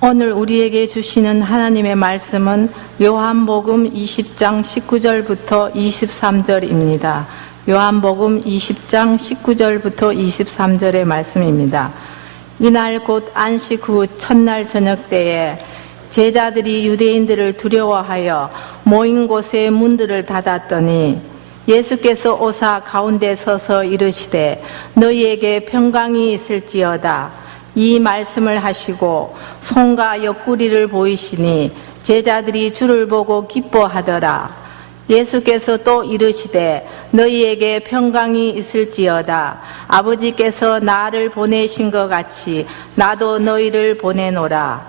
오늘 우리에게 주시는 하나님의 말씀은 요한복음 20장 19절부터 23절입니다. 요한복음 20장 19절부터 23절의 말씀입니다. 이날 곧 안식 후 첫날 저녁 때에 제자들이 유대인들을 두려워하여 모인 곳에 문들을 닫았더니 예수께서 오사 가운데 서서 이르시되 너희에게 평강이 있을지어다. 이 말씀을 하시고 손과 옆구리를 보이시니 제자들이 주를 보고 기뻐하더라. 예수께서 또 이르시되 너희에게 평강이 있을지어다. 아버지께서 나를 보내신 것 같이 나도 너희를 보내노라.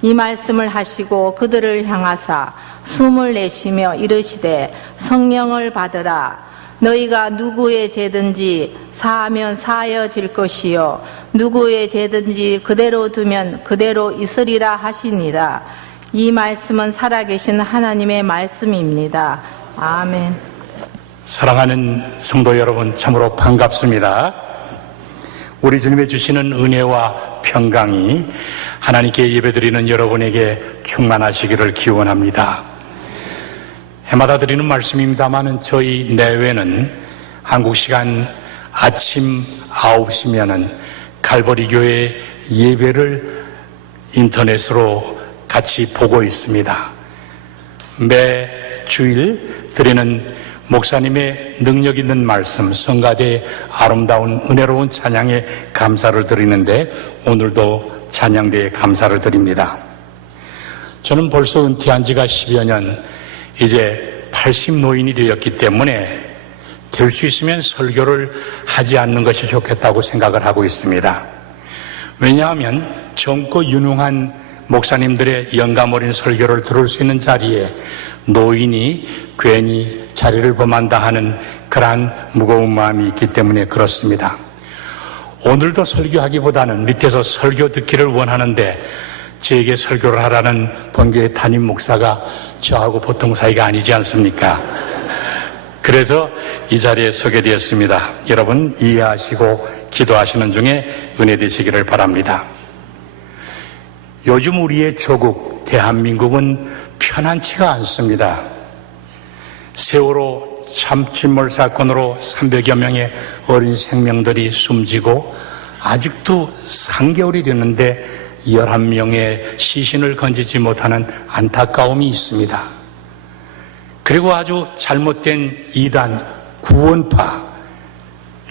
이 말씀을 하시고 그들을 향하사 숨을 내쉬며 이르시되 성령을 받으라. 너희가 누구의 죄든지 사하면 사하여질 것이요 누구의 죄든지 그대로 두면 그대로 있으리라 하시니라. 이 말씀은 살아계신 하나님의 말씀입니다. 아멘. 사랑하는 성도 여러분, 참으로 반갑습니다. 우리 주님의 주시는 은혜와 평강이 하나님께 예배드리는 여러분에게 충만하시기를 기원합니다. 해마다 드리는 말씀입니다만 저희 내외는 한국 시간 아침 9시면은 갈보리 교회 예배를 인터넷으로 같이 보고 있습니다. 매 주일 드리는 목사님의 능력 있는 말씀, 성가대의 아름다운 은혜로운 찬양에 감사를 드리는데 오늘도 찬양대에 감사를 드립니다. 저는 벌써 은퇴한 지가 10여 년, 이제 80 노인이 되었기 때문에 될 수 있으면 설교를 하지 않는 것이 좋겠다고 생각을 하고 있습니다. 왜냐하면 젊고 유능한 목사님들의 영감 어린 설교를 들을 수 있는 자리에 노인이 괜히 자리를 범한다 하는 그러한 무거운 마음이 있기 때문에 그렇습니다. 오늘도 설교하기보다는 밑에서 설교 듣기를 원하는데 저에게 설교를 하라는 본교의 담임 목사가 저하고 보통 사이가 아니지 않습니까? 그래서 이 자리에 서게 되었습니다. 여러분 이해하시고 기도하시는 중에 은혜 되시기를 바랍니다. 요즘 우리의 조국 대한민국은 편안치가 않습니다. 세월호 참침몰 사건으로 300여 명의 어린 생명들이 숨지고 아직도 3개월이 됐는데 11명의 시신을 건지지 못하는 안타까움이 있습니다. 그리고 아주 잘못된 이단 구원파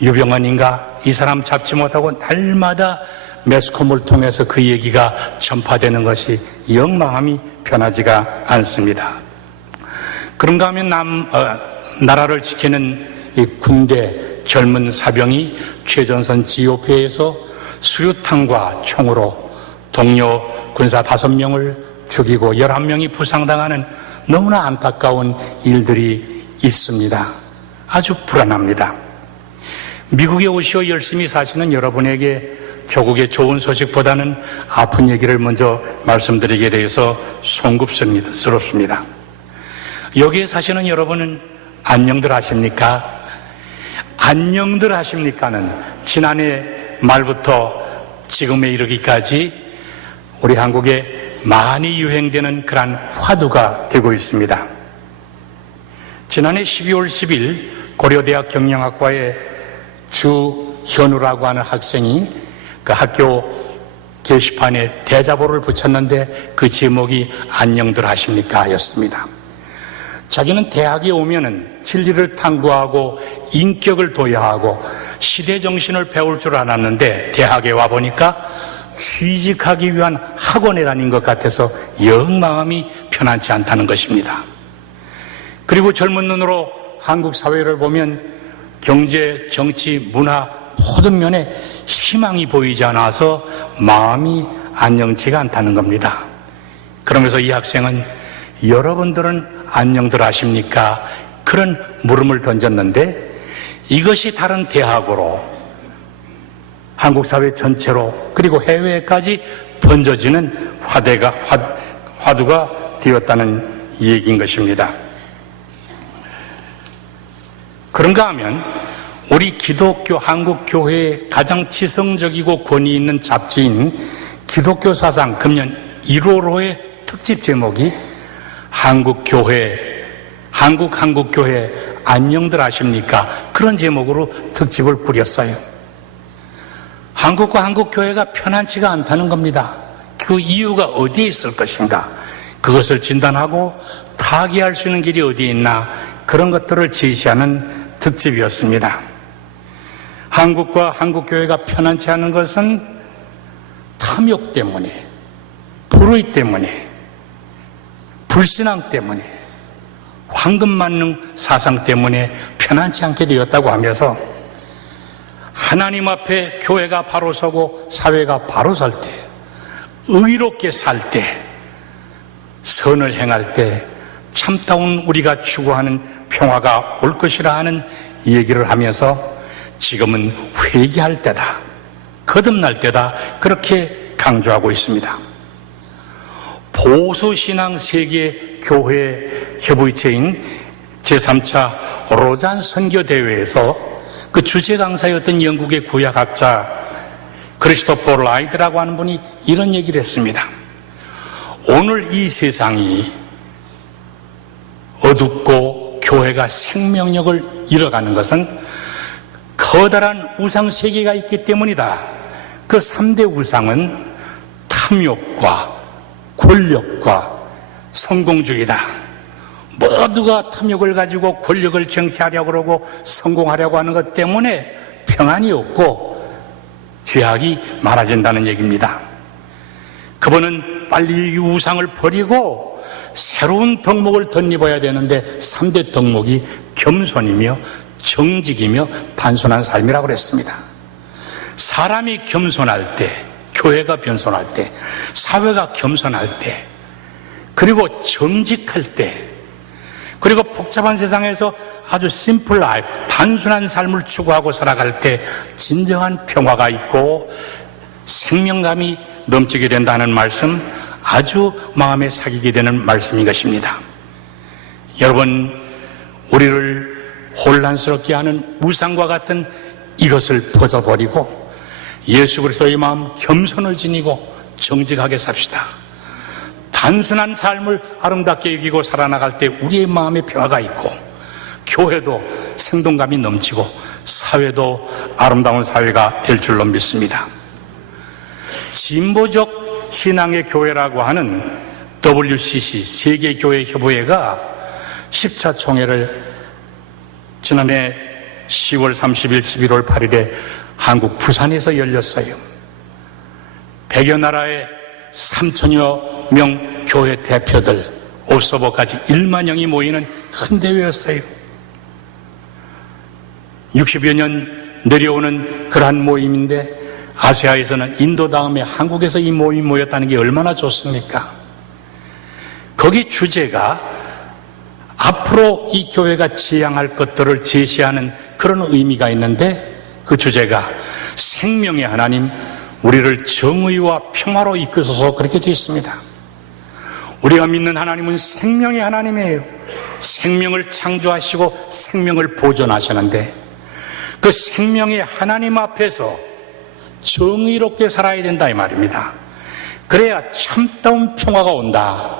유병헌인가 이 사람 잡지 못하고 날마다 매스컴을 통해서 그 얘기가 전파되는 것이 영 마음이 편하지가 않습니다. 그런가 하면 나라를 지키는 이 군대 젊은 사병이 최전선 GOP에서 수류탄과 총으로 동료 군사 5명을 죽이고 11명이 부상당하는 너무나 안타까운 일들이 있습니다. 아주 불안합니다. 미국에 오시어 열심히 사시는 여러분에게 조국의 좋은 소식보다는 아픈 얘기를 먼저 말씀드리게 되어서 송급스럽습니다. 여기에 사시는 여러분은 안녕들 하십니까? 안녕들 하십니까는 지난해 말부터 지금에 이르기까지 우리 한국에 많이 유행되는 그러한 화두가 되고 있습니다. 지난해 12월 10일 고려대학 경영학과의 주현우라고 하는 학생이 그 학교 게시판에 대자보를 붙였는데 그 제목이 안녕들 하십니까? 였습니다. 자기는 대학에 오면은 진리를 탐구하고 인격을 도야하고 시대 정신을 배울 줄 알았는데 대학에 와보니까 취직하기 위한 학원에 다닌 것 같아서 영 마음이 편안치 않다는 것입니다. 그리고 젊은 눈으로 한국 사회를 보면 경제, 정치, 문화 모든 면에 희망이 보이지 않아서 마음이 안녕치가 않다는 겁니다. 그러면서 이 학생은 여러분들은 안녕들 하십니까? 그런 물음을 던졌는데 이것이 다른 대학으로 한국 사회 전체로 그리고 해외까지 번져지는 화두가 되었다는 얘기인 것입니다. 그런가 하면 우리 기독교 한국 교회의 가장 지성적이고 권위 있는 잡지인 기독교 사상 금년 1호로의 특집 제목이 한국교회 안녕들 하십니까? 그런 제목으로 특집을 꾸렸어요. 한국과 한국교회가 편안치가 않다는 겁니다. 그 이유가 어디에 있을 것인가? 그것을 진단하고 타개할 수 있는 길이 어디에 있나? 그런 것들을 제시하는 특집이었습니다. 한국과 한국교회가 편안치 않은 것은 탐욕 때문에, 불의 때문에, 불신앙 때문에, 황금만능 사상 때문에 편안치 않게 되었다고 하면서 하나님 앞에 교회가 바로 서고 사회가 바로 설 때, 의롭게 살 때, 선을 행할 때 참다운 우리가 추구하는 평화가 올 것이라 하는 얘기를 하면서 지금은 회개할 때다, 거듭날 때다, 그렇게 강조하고 있습니다. 보수신앙 세계 교회 협의체인 제3차 로잔 선교대회에서 그 주재 강사였던 영국의 구약학자 크리스토퍼 라이드라고 하는 분이 이런 얘기를 했습니다. 오늘 이 세상이 어둡고 교회가 생명력을 잃어가는 것은 커다란 우상세계가 있기 때문이다. 그 3대 우상은 탐욕과 권력과 성공주의다. 모두가 탐욕을 가지고 권력을 정치하려고 그러고 성공하려고 하는 것 때문에 평안이 없고 죄악이 많아진다는 얘기입니다. 그분은 빨리 이 우상을 버리고 새로운 덕목을 덧입어야 되는데 3대 덕목이 겸손이며 정직이며 단순한 삶이라고 그랬습니다. 사람이 겸손할 때, 교회가 겸손할 때, 사회가 겸손할 때, 그리고 정직할 때, 그리고 복잡한 세상에서 아주 심플 라이프, 단순한 삶을 추구하고 살아갈 때 진정한 평화가 있고 생명감이 넘치게 된다는 말씀, 아주 마음에 새기게 되는 말씀인 것입니다. 여러분, 우리를 혼란스럽게 하는 우상과 같은 이것을 벗어버리고 예수 그리스도의 마음 겸손을 지니고 정직하게 삽시다. 단순한 삶을 아름답게 여기고 살아나갈 때 우리의 마음에 평화가 있고 교회도 생동감이 넘치고 사회도 아름다운 사회가 될 줄로 믿습니다. 진보적 신앙의 교회라고 하는 WCC 세계교회협의회가 10차 총회를 지난해 10월 30일, 11월 8일에 한국 부산에서 열렸어요. 100여 나라의 3천여 명 교회 대표들, 옵서버까지 1만명이 모이는 큰 대회였어요. 60여 년 내려오는 그러한 모임인데 아시아에서는 인도 다음에 한국에서 이 모임이 모였다는 게 얼마나 좋습니까? 거기 주제가 앞으로 이 교회가 지향할 것들을 제시하는 그런 의미가 있는데 그 주제가 생명의 하나님, 우리를 정의와 평화로 이끄소서 그렇게 되어 있습니다. 우리가 믿는 하나님은 생명의 하나님이에요. 생명을 창조하시고 생명을 보존하시는데 그 생명의 하나님 앞에서 정의롭게 살아야 된다 이 말입니다. 그래야 참다운 평화가 온다.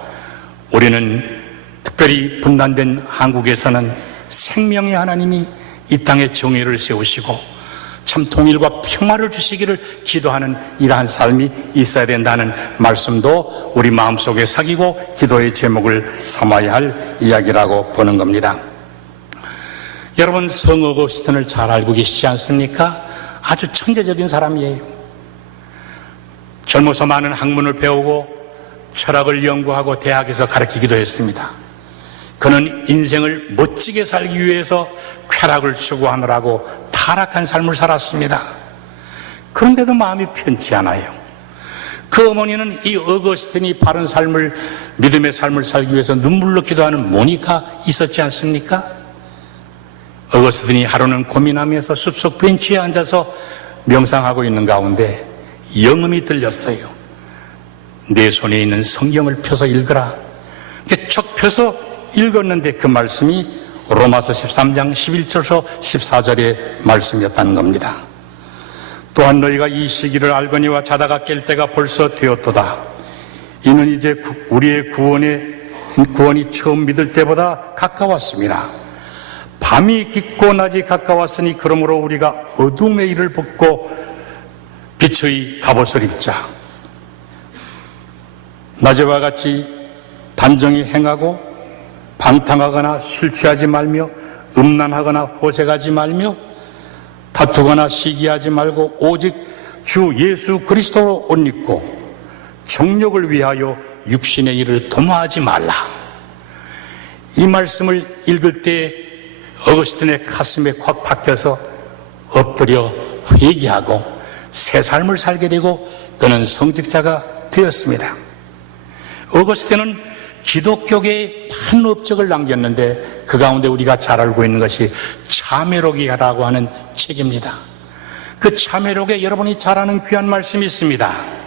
우리는 특별히 분단된 한국에서는 생명의 하나님이 이 땅에 정의를 세우시고 참 통일과 평화를 주시기를 기도하는 이러한 삶이 있어야 된다는 말씀도 우리 마음속에 새기고 기도의 제목을 삼아야 할 이야기라고 보는 겁니다. 여러분, 성 어거스틴을 잘 알고 계시지 않습니까? 아주 천재적인 사람이에요. 젊어서 많은 학문을 배우고 철학을 연구하고 대학에서 가르치기도 했습니다. 그는 인생을 멋지게 살기 위해서 쾌락을 추구하느라고 타락한 삶을 살았습니다. 그런데도 마음이 편치 않아요. 그 어머니는 이 어거스틴이 바른 삶을, 믿음의 삶을 살기 위해서 눈물로 기도하는 모니카 있었지 않습니까? 어거스틴이 하루는 고민하면서 숲속 벤치에 앉아서 명상하고 있는 가운데 영음이 들렸어요. 내 손에 있는 성경을 펴서 읽으라. 이렇게 척 펴서 읽었는데 그 말씀이 로마서 13장 11절에서 14절의 말씀이었다는 겁니다. 또한 너희가 이 시기를 알거니와 자다가 깰 때가 벌써 되었도다. 이는 이제 우리의 구원이 처음 믿을 때보다 가까웠습니다. 밤이 깊고 낮이 가까웠으니 그러므로 우리가 어둠의 일을 벗고 빛의 갑옷을 입자. 낮에와 같이 단정히 행하고 방탕하거나 술 취하지 말며 음란하거나 호색하지 말며 다투거나 시기하지 말고 오직 주 예수 그리스도로 옷 입고 정욕을 위하여 육신의 일을 도모하지 말라. 이 말씀을 읽을 때 어거스틴의 가슴에 콱 박혀서 엎드려 회개하고 새 삶을 살게 되고 그는 성직자가 되었습니다. 어거스틴은 기독교계에 많은 업적을 남겼는데 그 가운데 우리가 잘 알고 있는 것이 참회록이라고 하는 책입니다. 그 참회록에 여러분이 잘 아는 귀한 말씀이 있습니다.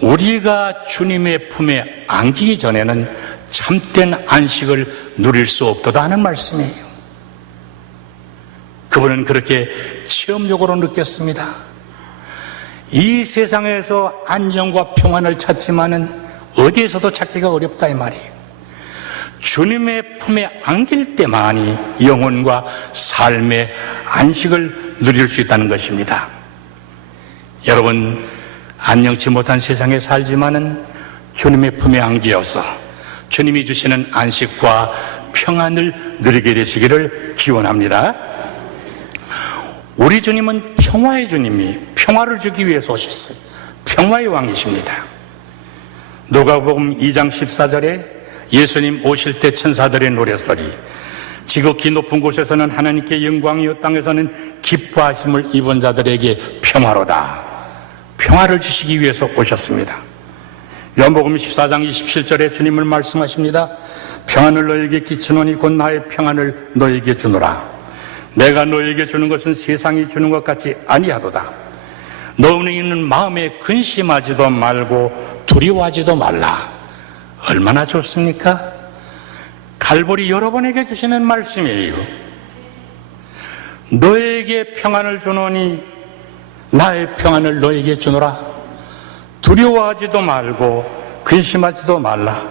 우리가 주님의 품에 안기기 전에는 참된 안식을 누릴 수 없도다 하는 말씀이에요. 그분은 그렇게 체험적으로 느꼈습니다. 이 세상에서 안정과 평안을 찾지만은 어디에서도 찾기가 어렵다 이 말이에요. 주님의 품에 안길 때만이 영혼과 삶의 안식을 누릴 수 있다는 것입니다. 여러분, 안녕치 못한 세상에 살지만은 주님의 품에 안기어서 주님이 주시는 안식과 평안을 누리게 되시기를 기원합니다. 우리 주님은 평화의 주님이 평화를 주기 위해서 오셨어요. 평화의 왕이십니다. 누가복음 2장 14절에 예수님 오실 때 천사들의 노랫소리, 지극히 높은 곳에서는 하나님께 영광이요 땅에서는 기뻐하심을 입은 자들에게 평화로다. 평화를 주시기 위해서 오셨습니다. 요한복음 14장 27절에 주님을 말씀하십니다. 평안을 너에게 끼치노니 곧 나의 평안을 너에게 주노라. 내가 너에게 주는 것은 세상이 주는 것 같이 아니하도다. 너희는 마음에 근심하지도 말고 두려워하지도 말라. 얼마나 좋습니까? 갈보리 여러분에게 주시는 말씀이에요. 너에게 평안을 주노니 나의 평안을 너에게 주노라. 두려워하지도 말고 근심하지도 말라.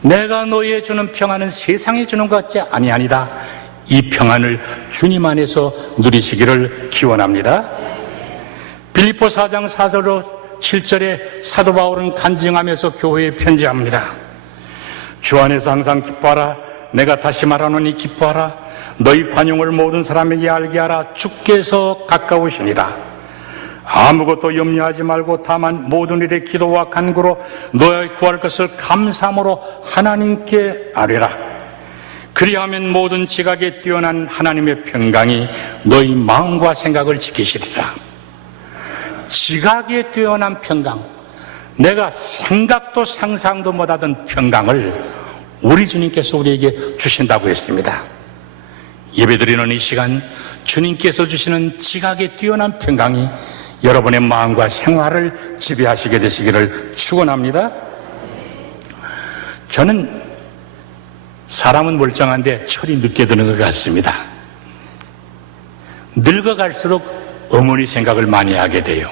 내가 너희에 주는 평안은 세상에 주는 것 같지 아니하니라. 이 평안을 주님 안에서 누리시기를 기원합니다. 빌립보 4장 4절로 7절에 사도 바울은 간증하면서 교회에 편지합니다. 주 안에서 항상 기뻐하라. 내가 다시 말하노니 기뻐하라. 너희 관용을 모든 사람에게 알게 하라. 주께서 가까우시니라. 아무것도 염려하지 말고 다만 모든 일에 기도와 간구로 너희 구할 것을 감사함으로 하나님께 아뢰라. 그리하면 모든 지각에 뛰어난 하나님의 평강이 너희 마음과 생각을 지키시리라. 지각에 뛰어난 평강, 내가 생각도 상상도 못하던 평강을 우리 주님께서 우리에게 주신다고 했습니다. 예배드리는 이 시간 주님께서 주시는 지각에 뛰어난 평강이 여러분의 마음과 생활을 지배하시게 되시기를 축원합니다. 저는 사람은 멀쩡한데 철이 늦게 드는 것 같습니다. 늙어갈수록 어머니 생각을 많이 하게 돼요.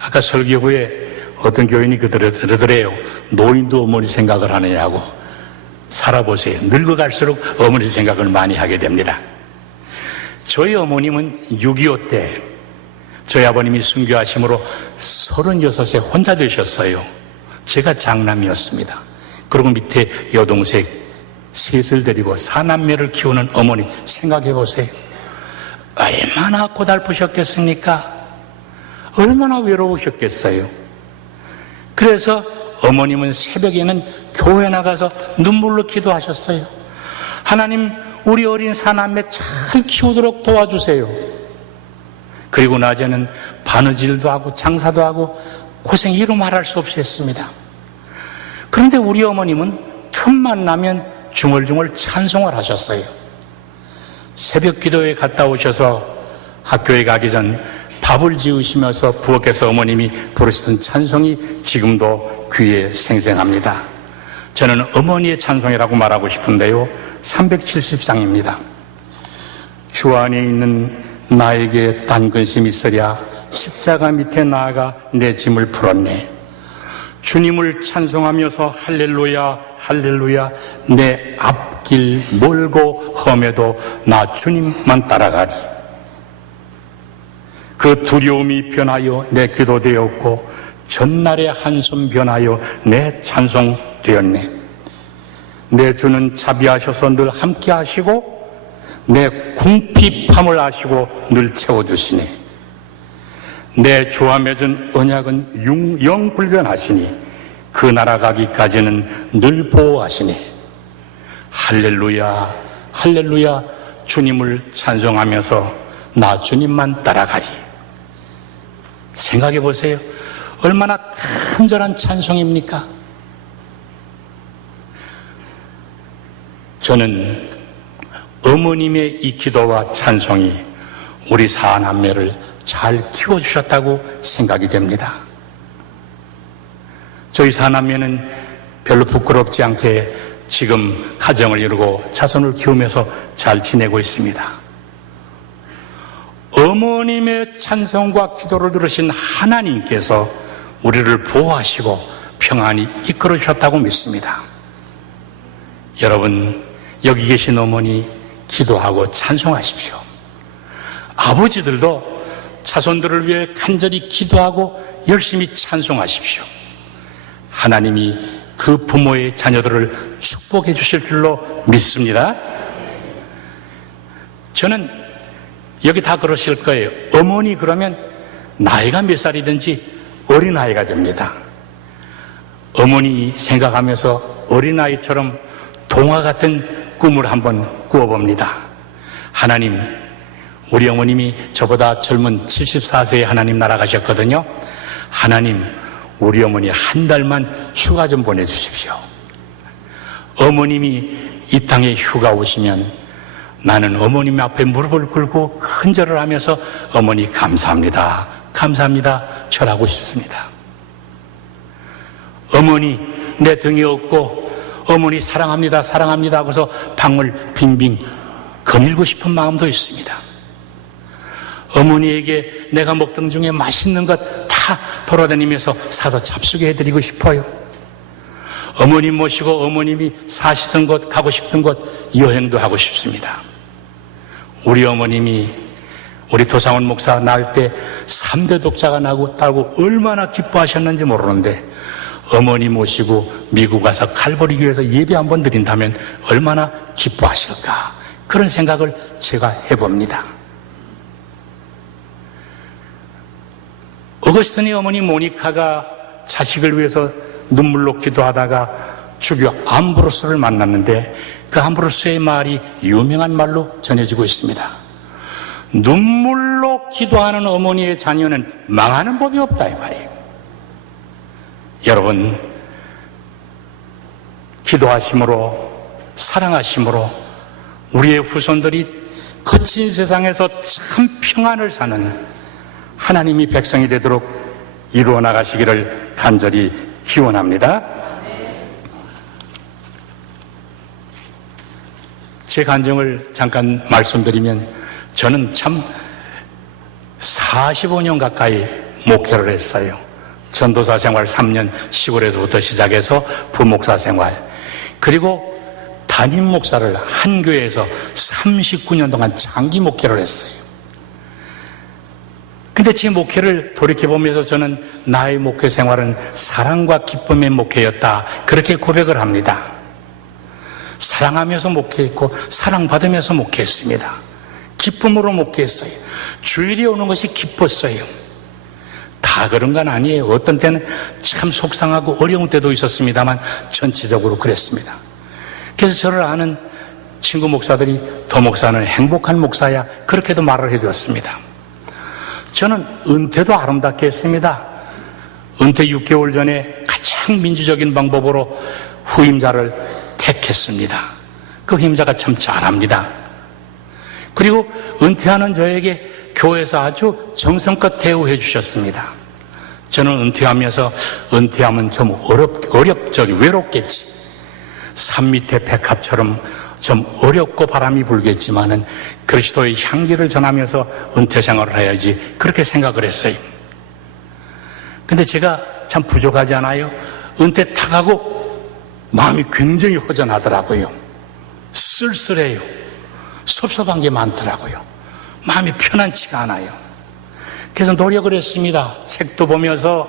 아까 설교 후에 어떤 교인이 그러더래요. 노인도 어머니 생각을 하느냐고. 살아보세요. 늙어갈수록 어머니 생각을 많이 하게 됩니다. 저희 어머님은 6.25 때 저희 아버님이 순교하심으로 36에 혼자 되셨어요. 제가 장남이었습니다. 그리고 밑에 여동생 셋을 데리고 4남매를 키우는 어머니 생각해 보세요. 얼마나 고달프셨겠습니까? 얼마나 외로우셨겠어요. 그래서 어머님은 새벽에는 교회 나가서 눈물로 기도하셨어요. 하나님, 우리 어린 4남매 잘 키우도록 도와주세요. 그리고 낮에는 바느질도 하고 장사도 하고 고생 이루 말할 수 없이 했습니다. 그런데 우리 어머님은 틈만 나면 중얼중얼 찬송을 하셨어요. 새벽 기도에 갔다 오셔서 학교에 가기 전 밥을 지으시면서 부엌에서 어머님이 부르시던 찬송이 지금도 귀에 생생합니다. 저는 어머니의 찬송이라고 말하고 싶은데요. 370장입니다. 주 안에 있는 나에게 단 근심이 있으랴 십자가 밑에 나아가 내 짐을 풀었네. 주님을 찬송하면서 할렐루야 할렐루야 내 앞길 멀고 험해도 나 주님만 따라가리. 그 두려움이 변하여 내 기도 되었고 전날의 한숨 변하여 내 찬송 되었네. 내 주는 자비하셔서 늘 함께 하시고 내 궁핍함을 아시고 늘 채워주시네. 내 주와 맺은 언약은 영불변하시니 그 나라 가기까지는 늘 보호하시니. 할렐루야 할렐루야 주님을 찬송하면서 나 주님만 따라가리. 생각해 보세요. 얼마나 간절한 찬송입니까? 저는 어머님의 이 기도와 찬송이 우리 사남매를 잘 키워주셨다고 생각이 됩니다. 저희 사남매는 별로 부끄럽지 않게 지금 가정을 이루고 자손을 키우면서 잘 지내고 있습니다. 어머님의 찬송과 기도를 들으신 하나님께서 우리를 보호하시고 평안히 이끌어 주셨다고 믿습니다. 여러분, 여기 계신 어머니 기도하고 찬송하십시오. 아버지들도 자손들을 위해 간절히 기도하고 열심히 찬송하십시오. 하나님이 그 부모의 자녀들을 축복해 주실 줄로 믿습니다. 저는 여기 다 그러실 거예요. 어머니 그러면 나이가 몇 살이든지 어린아이가 됩니다. 어머니 생각하면서 어린아이처럼 동화 같은 꿈을 한번 꾸어봅니다. 하나님, 우리 어머님이 저보다 젊은 74세에 하나님 날아가셨거든요. 하나님, 우리 어머니 한 달만 휴가 좀 보내주십시오. 어머님이 이 땅에 휴가 오시면 나는 어머님 앞에 무릎을 꿇고 큰절을 하면서 어머니 감사합니다, 감사합니다 절하고 싶습니다. 어머니 내 등에 업고 어머니 사랑합니다, 사랑합니다 하고서 방울 빙빙 거밀고 싶은 마음도 있습니다. 어머니에게 내가 먹던 중에 맛있는 것 다 돌아다니면서 사서 잡수게 해드리고 싶어요. 어머님 모시고 어머님이 사시던 곳, 가고 싶은 곳 여행도 하고 싶습니다. 우리 어머님이 우리 도상원 목사 낳을 때 3대 독자가 따고 얼마나 기뻐하셨는지 모르는데 어머니 모시고 미국 가서 칼보리 교회에서 예배 한번 드린다면 얼마나 기뻐하실까, 그런 생각을 제가 해봅니다. 어거스틴의 어머니 모니카가 자식을 위해서 눈물로 기도하다가 주교 암브로스를 만났는데 그 암브로스의 말이 유명한 말로 전해지고 있습니다. 눈물로 기도하는 어머니의 자녀는 망하는 법이 없다, 이 말이에요. 여러분, 기도하심으로 사랑하심으로 우리의 후손들이 거친 세상에서 참 평안을 사는 하나님이 백성이 되도록 이루어 나가시기를 간절히 기원합니다. 제 간증을 잠깐 말씀드리면 저는 참 45년 가까이 목회를 했어요. 전도사 생활 3년 시골에서부터 시작해서 부목사 생활, 그리고 담임 목사를 한 교회에서 39년 동안 장기 목회를 했어요. 근데 제 목회를 돌이켜보면서 저는 나의 목회 생활은 사랑과 기쁨의 목회였다, 그렇게 고백을 합니다. 사랑하면서 목회했고 사랑받으면서 목회했습니다. 기쁨으로 목회했어요. 주일이 오는 것이 기뻤어요. 다 그런 건 아니에요. 어떤 때는 참 속상하고 어려운 때도 있었습니다만 전체적으로 그랬습니다. 그래서 저를 아는 친구 목사들이 도 목사는 행복한 목사야, 그렇게도 말을 해주었습니다. 저는 은퇴도 아름답게 했습니다. 은퇴 6개월 전에 가장 민주적인 방법으로 후임자를 택했습니다. 그 후임자가 참 잘합니다. 그리고 은퇴하는 저에게 교회에서 아주 정성껏 대우해 주셨습니다. 저는 은퇴하면 좀 외롭겠지. 산 밑에 백합처럼 좀 어렵고 바람이 불겠지만은 그리스도의 향기를 전하면서 은퇴 생활을 해야지, 그렇게 생각을 했어요. 근데 제가 참 부족하지 않아요? 은퇴 타가고 마음이 굉장히 허전하더라고요. 쓸쓸해요. 섭섭한 게 많더라고요. 마음이 편안치가 않아요. 그래서 노력을 했습니다. 책도 보면서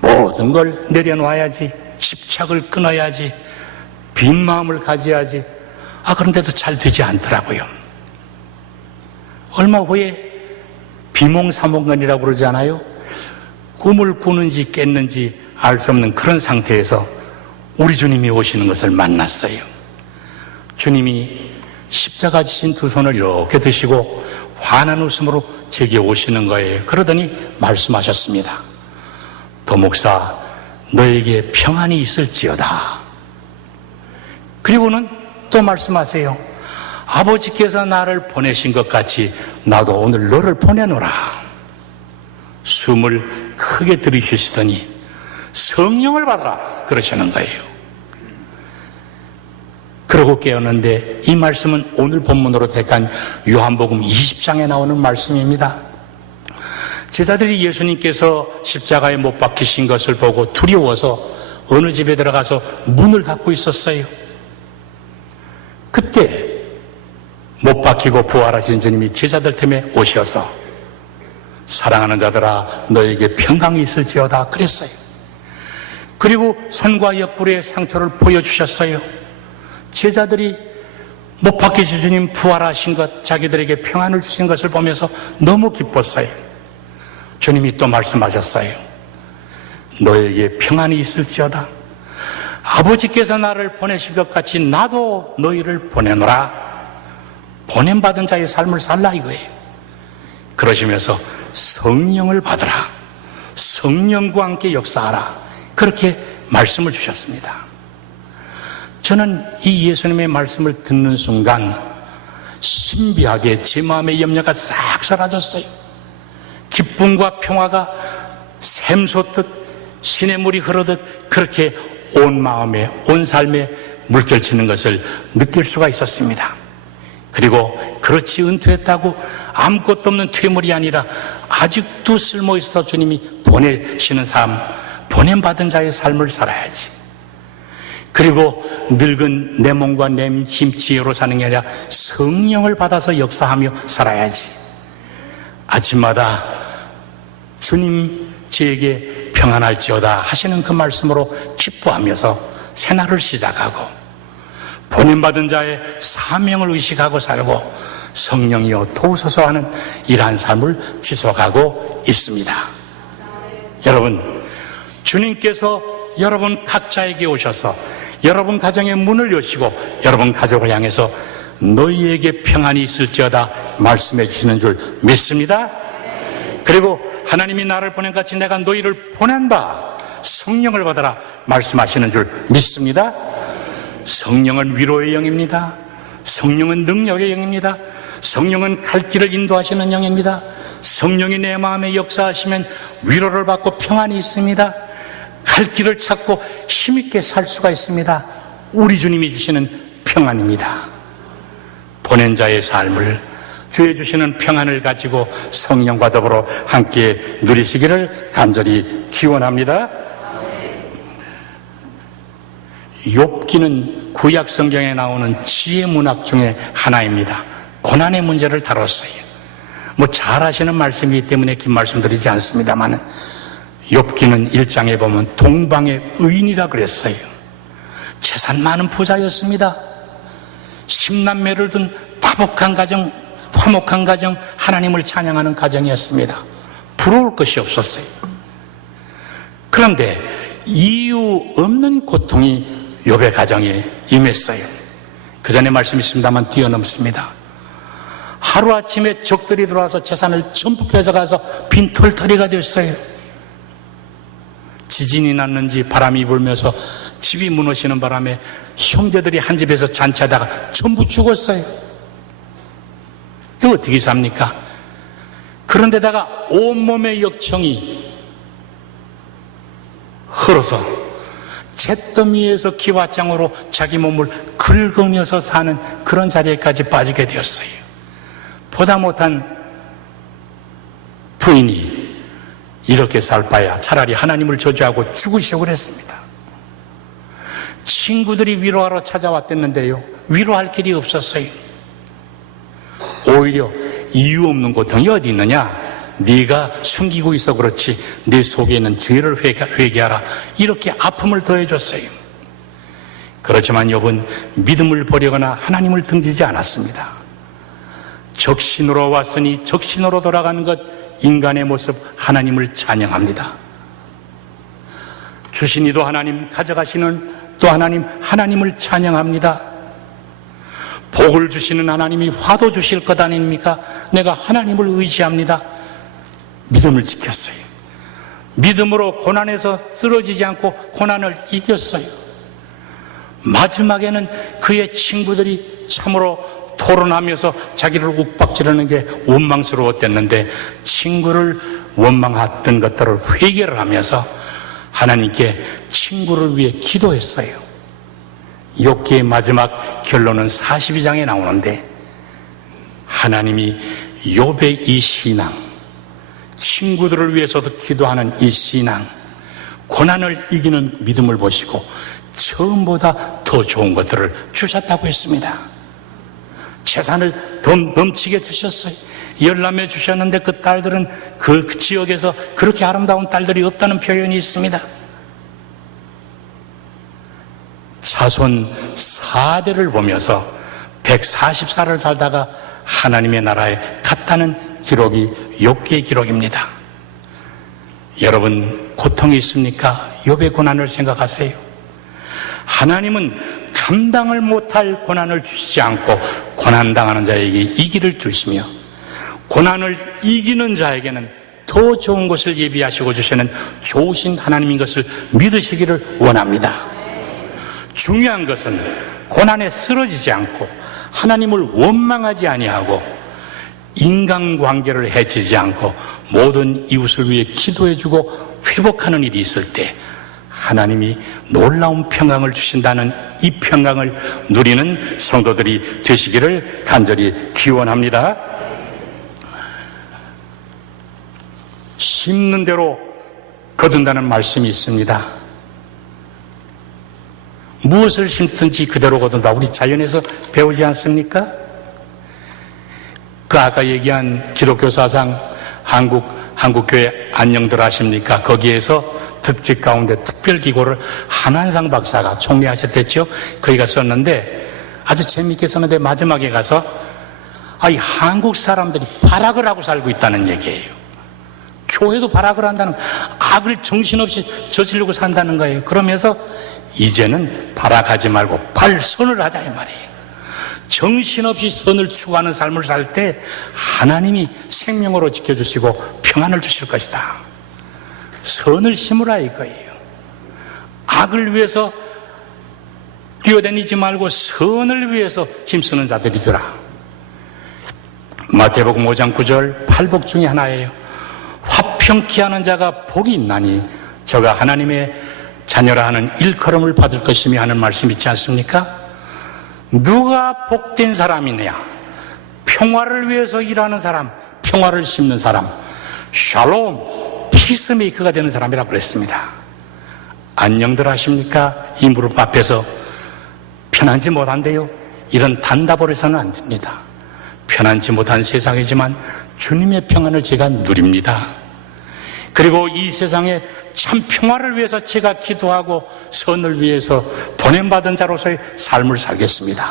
모든 걸 내려놔야지, 집착을 끊어야지, 빈 마음을 가져야지. 그런데도 잘 되지 않더라고요. 얼마 후에 비몽사몽간이라고 그러잖아요. 꿈을 꾸는지 깼는지 알 수 없는 그런 상태에서 우리 주님이 오시는 것을 만났어요. 주님이 십자가 지신 두 손을 이렇게 드시고 환한 웃음으로 제게 오시는 거예요. 그러더니 말씀하셨습니다. 도목사, 너에게 평안이 있을지어다. 그리고는 또 말씀하세요. 아버지께서 나를 보내신 것 같이 나도 오늘 너를 보내노라. 숨을 크게 들이쉬시더니 성령을 받아라 그러시는 거예요. 그러고 깨었는데 이 말씀은 오늘 본문으로 택한 요한복음 20장에 나오는 말씀입니다. 제자들이 예수님께서 십자가에 못 박히신 것을 보고 두려워서 어느 집에 들어가서 문을 닫고 있었어요. 그때 못 박히고 부활하신 주님이 제자들 틈에 오셔서 사랑하는 자들아 너에게 평강이 있을지어다 그랬어요. 그리고 손과 옆구리에 상처를 보여주셨어요. 제자들이 못 박히신 주님 부활하신 것, 자기들에게 평안을 주신 것을 보면서 너무 기뻤어요. 주님이 또 말씀하셨어요. 너에게 평안이 있을지어다. 아버지께서 나를 보내신 것 같이 나도 너희를 보내노라. 보냄받은 자의 삶을 살라 이거예요. 그러시면서 성령을 받으라. 성령과 함께 역사하라. 그렇게 말씀을 주셨습니다. 저는 이 예수님의 말씀을 듣는 순간 신비하게 제 마음의 염려가 싹 사라졌어요. 기쁨과 평화가 샘솟듯 시냇물이 흐르듯 그렇게 온 마음에 온 삶에 물결치는 것을 느낄 수가 있었습니다. 그리고 그렇지 은퇴했다고 아무것도 없는 퇴물이 아니라 아직도 쓸모있어서 주님이 보내시는 삶, 보냄받은 자의 삶을 살아야지. 그리고 늙은 내 몸과 내 힘 지혜로 사는 게 아니라 성령을 받아서 역사하며 살아야지. 아침마다 주님 저에게 평안할지어다 하시는 그 말씀으로 기뻐하면서 새날을 시작하고 보냄받은 자의 사명을 의식하고 살고 성령이여 도우소서 하는 이러한 삶을 지속하고 있습니다. 여러분, 주님께서 여러분 각자에게 오셔서 여러분 가정의 문을 여시고 여러분 가족을 향해서 너희에게 평안이 있을지어다 말씀해 주시는 줄 믿습니다. 그리고 하나님이 나를 보낸 같이 내가 너희를 보낸다. 성령을 받아라 말씀하시는 줄 믿습니다. 성령은 위로의 영입니다. 성령은 능력의 영입니다. 성령은 갈 길을 인도하시는 영입니다. 성령이 내 마음에 역사하시면 위로를 받고 평안이 있습니다. 갈 길을 찾고 힘있게 살 수가 있습니다. 우리 주님이 주시는 평안입니다. 보낸 자의 삶을 주의 주시는 평안을 가지고 성령과 더불어 함께 누리시기를 간절히 기원합니다. 욥기는 구약 성경에 나오는 지혜 문학 중에 하나입니다. 고난의 문제를 다뤘어요. 잘 아시는 말씀이기 때문에 긴 말씀 드리지 않습니다만 욥기는 1장에 보면 동방의 의인이라 그랬어요. 재산 많은 부자였습니다. 10남매를 둔 다복한 가정, 화목한 가정, 하나님을 찬양하는 가정이었습니다. 부러울 것이 없었어요. 그런데 이유 없는 고통이 욥의 가정에 임했어요. 그 전에 말씀이 있습니다만 뛰어넘습니다. 하루아침에 적들이 들어와서 재산을 전부 뺏어가서 빈털터리가 됐어요. 지진이 났는지 바람이 불면서 집이 무너지는 바람에 형제들이 한 집에서 잔치하다가 전부 죽었어요. 이거 어떻게 삽니까? 그런데다가 온몸의 역청이 흘러서 잿더미에서 기와장으로 자기 몸을 긁으면서 사는 그런 자리에까지 빠지게 되었어요. 보다 못한 부인이 이렇게 살 바야 차라리 하나님을 저주하고 죽으시오 그랬습니다. 친구들이 위로하러 찾아왔댔는데요, 위로할 길이 없었어요. 오히려 이유 없는 고통이 어디 있느냐, 네가 숨기고 있어 그렇지 네 속에 있는 죄를 회개하라, 이렇게 아픔을 더해줬어요. 그렇지만 욥은 믿음을 버리거나 하나님을 등지지 않았습니다. 적신으로 왔으니 적신으로 돌아가는 것, 인간의 모습, 하나님을 찬양합니다. 주신 이도 하나님, 가져가시는 또 하나님, 하나님을 찬양합니다. 복을 주시는 하나님이 화도 주실 것 아닙니까? 내가 하나님을 의지합니다. 믿음을 지켰어요. 믿음으로 고난에서 쓰러지지 않고 고난을 이겼어요. 마지막에는 그의 친구들이 참으로 토론하면서 자기를 욱박지르는 게 원망스러웠댔는데, 친구를 원망했던 것들을 회개를 하면서 하나님께 친구를 위해 기도했어요. 욥기의 마지막 결론은 42장에 나오는데, 하나님이 욥의 이 신앙, 친구들을 위해서도 기도하는 이 신앙, 고난을 이기는 믿음을 보시고 처음보다 더 좋은 것들을 주셨다고 했습니다. 재산을 더 넘치게 주셨어요. 10남매 주셨는데 그 딸들은 그 지역에서 그렇게 아름다운 딸들이 없다는 표현이 있습니다. 자손 4대를 보면서 140살을 살다가 하나님의 나라에 갔다는 기록이 욥기의 기록입니다. 여러분, 고통이 있습니까? 욥의 고난을 생각하세요. 하나님은 감당을 못할 고난을 주시지 않고 고난당하는 자에게 이기를 주시며, 고난을 이기는 자에게는 더 좋은 것을 예비하시고 주시는 좋으신 하나님인 것을 믿으시기를 원합니다. 중요한 것은 고난에 쓰러지지 않고 하나님을 원망하지 아니하고 인간관계를 해치지 않고 모든 이웃을 위해 기도해주고 회복하는 일이 있을 때 하나님이 놀라운 평강을 주신다는 이 평강을 누리는 성도들이 되시기를 간절히 기원합니다. 심는 대로 거둔다는 말씀이 있습니다. 무엇을 심든지 그대로 거둔다. 우리 자연에서 배우지 않습니까? 그 아까 얘기한 기독교 사상 한국교회 안녕들 아십니까? 거기에서 특집 가운데 특별기고를 한한상 박사가 총리하셨댔죠. 거기가 썼는데 아주 재미있게 썼는데 마지막에 가서 이 한국 사람들이 발악을 하고 살고 있다는 얘기예요. 교회도 발악을 한다는, 악을 정신없이 저지르고 산다는 거예요. 그러면서 이제는 발악하지 말고 발선을 하자 이 말이에요. 정신없이 선을 추구하는 삶을 살 때 하나님이 생명으로 지켜주시고 평안을 주실 것이다. 선을 심으라 이거예요. 악을 위해서 뛰어다니지 말고 선을 위해서 힘쓰는 자들이 되라. 마태복음 5장 9절 팔복 중에 하나예요. 화평케 하는 자가 복이 있나니 저가 하나님의 자녀라 하는 일컬음을 받을 것이며 하는 말씀 있지 않습니까? 누가 복된 사람이냐? 평화를 위해서 일하는 사람, 평화를 심는 사람, 샬롬, 피스메이커가 되는 사람이라고 그랬습니다. 안녕들 하십니까? 이 무릎 앞에서 편안지 못한데요, 이런 단답을 해서는 안 됩니다. 편안지 못한 세상이지만 주님의 평안을 제가 누립니다. 그리고 이 세상에 참 평화를 위해서 제가 기도하고 선을 위해서 보냄받은 자로서의 삶을 살겠습니다.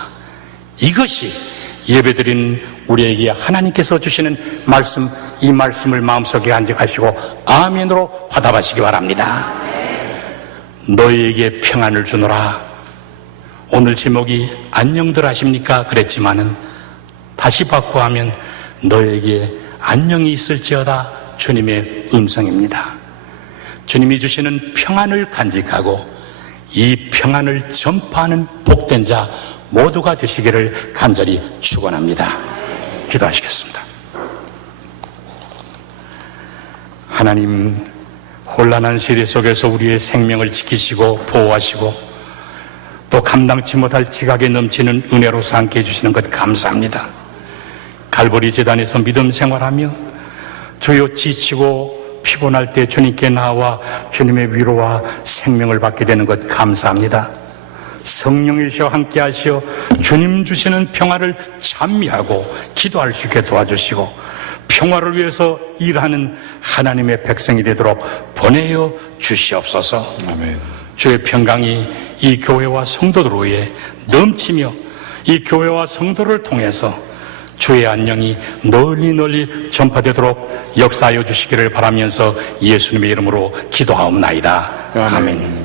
이것이 예배드리는 우리에게 하나님께서 주시는 말씀, 이 말씀을 마음속에 간직하시고 아멘으로 화답하시기 바랍니다. 너희에게 평안을 주노라. 오늘 제목이 안녕들 하십니까? 그랬지만은 다시 바꾸하면 너희에게 안녕이 있을지어다 주님의 음성입니다. 주님이 주시는 평안을 간직하고 이 평안을 전파하는 복된 자 모두가 되시기를 간절히 축원합니다. 기도하시겠습니다. 하나님, 혼란한 시대 속에서 우리의 생명을 지키시고 보호하시고 또 감당치 못할 지각에 넘치는 은혜로서 함께 해주시는 것 감사합니다. 갈보리 재단에서 믿음 생활하며 주여 지치고 피곤할 때 주님께 나와 주님의 위로와 생명을 받게 되는 것 감사합니다. 성령이시여 함께 하시어 주님 주시는 평화를 찬미하고 기도할 수 있게 도와주시고 평화를 위해서 일하는 하나님의 백성이 되도록 보내어 주시옵소서. 아멘. 주의 평강이 이 교회와 성도들 위에 넘치며 이 교회와 성도를 통해서 주의 안녕이 널리 전파되도록 역사하여 주시기를 바라면서 예수님의 이름으로 기도하옵나이다. 아멘.